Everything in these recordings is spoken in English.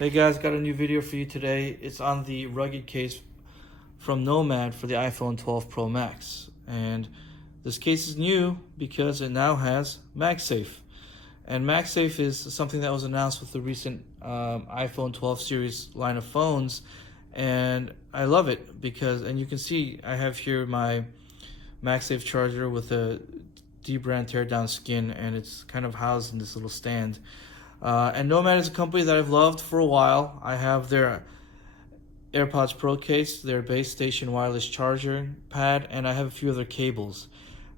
Hey guys, got a new video for you today. It's on the rugged case from Nomad for the iPhone 12 Pro Max. And this case is new because it now has Magsafe. And Magsafe is something that was announced with the recent iPhone 12 series line of phones. And I love it because, and you can see I have here my Magsafe charger with a D-brand teardown skin, and it's kind of housed in this little stand. And Nomad is a company that I've loved for a while. I have their AirPods Pro case, their base station wireless charger pad, and I have a few other cables.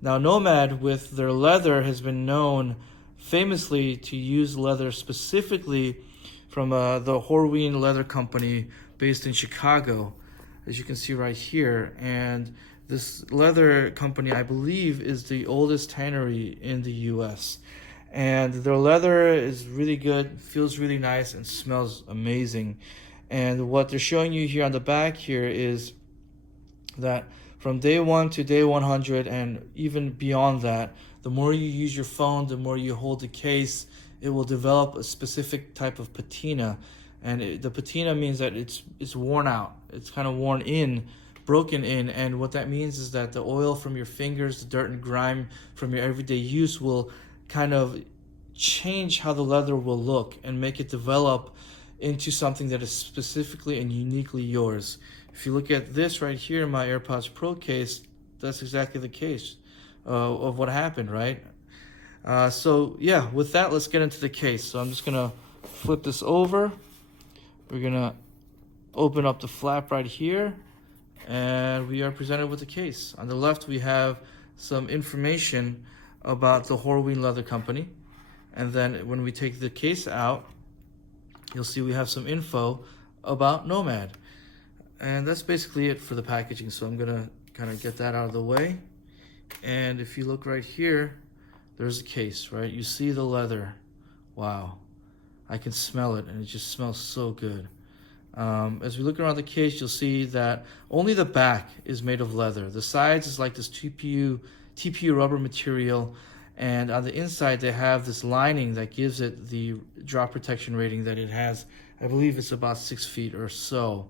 Now Nomad, with their leather, has been known famously to use leather specifically from the Horween leather company based in Chicago, as you can see right here. And this leather company, I believe, is the oldest tannery in the US. And their leather is really good, feels really nice, and smells amazing. And what they're showing you here on the back here is that from day 1 to day 100, and even beyond that, the more you use your phone, the more you hold the case, it will develop a specific type of patina. And the patina means that it's worn out. It's kind of worn in, broken in, and what that means is that the oil from your fingers, the dirt and grime from your everyday use will kind of change how the leather will look and make it develop into something that is specifically and uniquely yours. If you look at this right here in my AirPods Pro case, that's exactly the case of what happened, right? So yeah, with that, let's get into the case. So I'm just gonna flip this over. We're gonna open up the flap right here, and we are presented with the case. On the left, we have some information about the Horween Leather Company. And then when we take the case out, you'll see we have some info about Nomad. And that's basically it for the packaging. So I'm gonna kind of get that out of the way. And if you look right here, there's a case, right? You see the leather. Wow. I can smell it, and it just smells so good. As we look around the case, you'll see that only the back is made of leather. The sides is like this TPU rubber material, and on the inside they have this lining that gives it the drop protection rating that it has. I believe it's about 6 feet or so.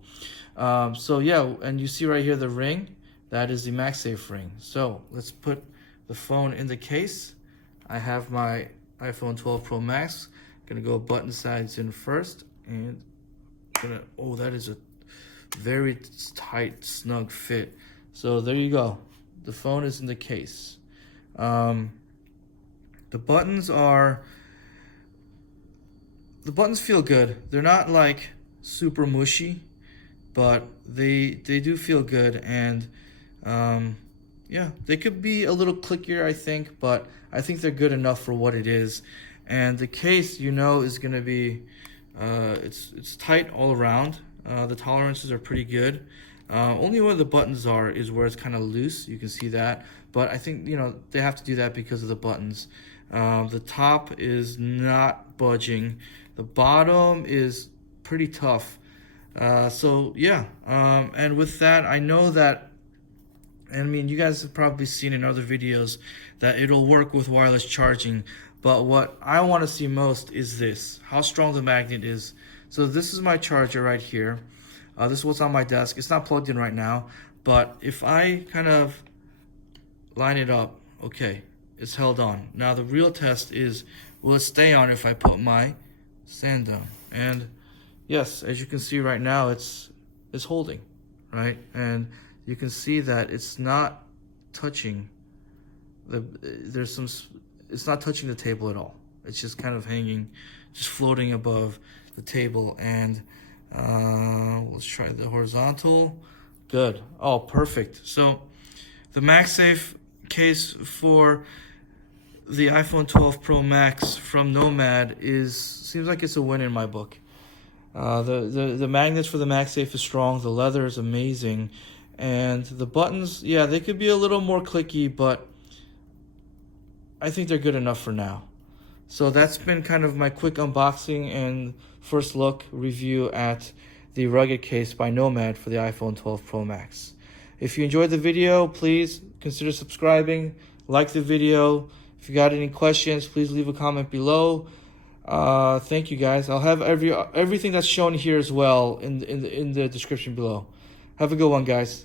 So yeah, and you see right here the ring, that is the Magsafe ring. So let's put the phone in the case. I have my iPhone 12 Pro Max. Gonna go button sides in first, and oh, that is a very tight, snug fit. So there you go. The phone is in the case. The buttons feel good. They're not like super mushy, but they do feel good. And yeah, they could be a little clickier, I think, but I think they're good enough for what it is. And the case, you know, is gonna be it's tight all around. The tolerances are pretty good. Only where the buttons are is where it's kind of loose. You can see that, but I think, you know, they have to do that because of the buttons. The top is not budging. The bottom is pretty tough. So yeah, and with that, I know that, I mean, you guys have probably seen in other videos that it'll work with wireless charging, but what I want to see most is this, how strong the magnet is. So this is my charger right here. This is what's on my desk. It's not plugged in right now, but if I kind of line it up, okay, it's held on. Now the real test is, will it stay on if I put my stand down? And yes, as you can see right now, it's holding, right? And you can see that it's not touching it's not touching the table at all. It's just kind of hanging, just floating above the table. And let's try the horizontal. Good. Oh, perfect. So the Magsafe case for the iPhone 12 Pro Max from Nomad seems like it's a win in my book. The magnets for the Magsafe is strong. The leather is amazing. And the buttons, yeah, they could be a little more clicky, but I think they're good enough for now. So that's been kind of my quick unboxing and first look review at the rugged case by Nomad for the iPhone 12 Pro Max. If you enjoyed the video, please consider subscribing, like the video. If you got any questions, please leave a comment below. Thank you guys. I'll have everything that's shown here as well in the description below. Have a good one, guys.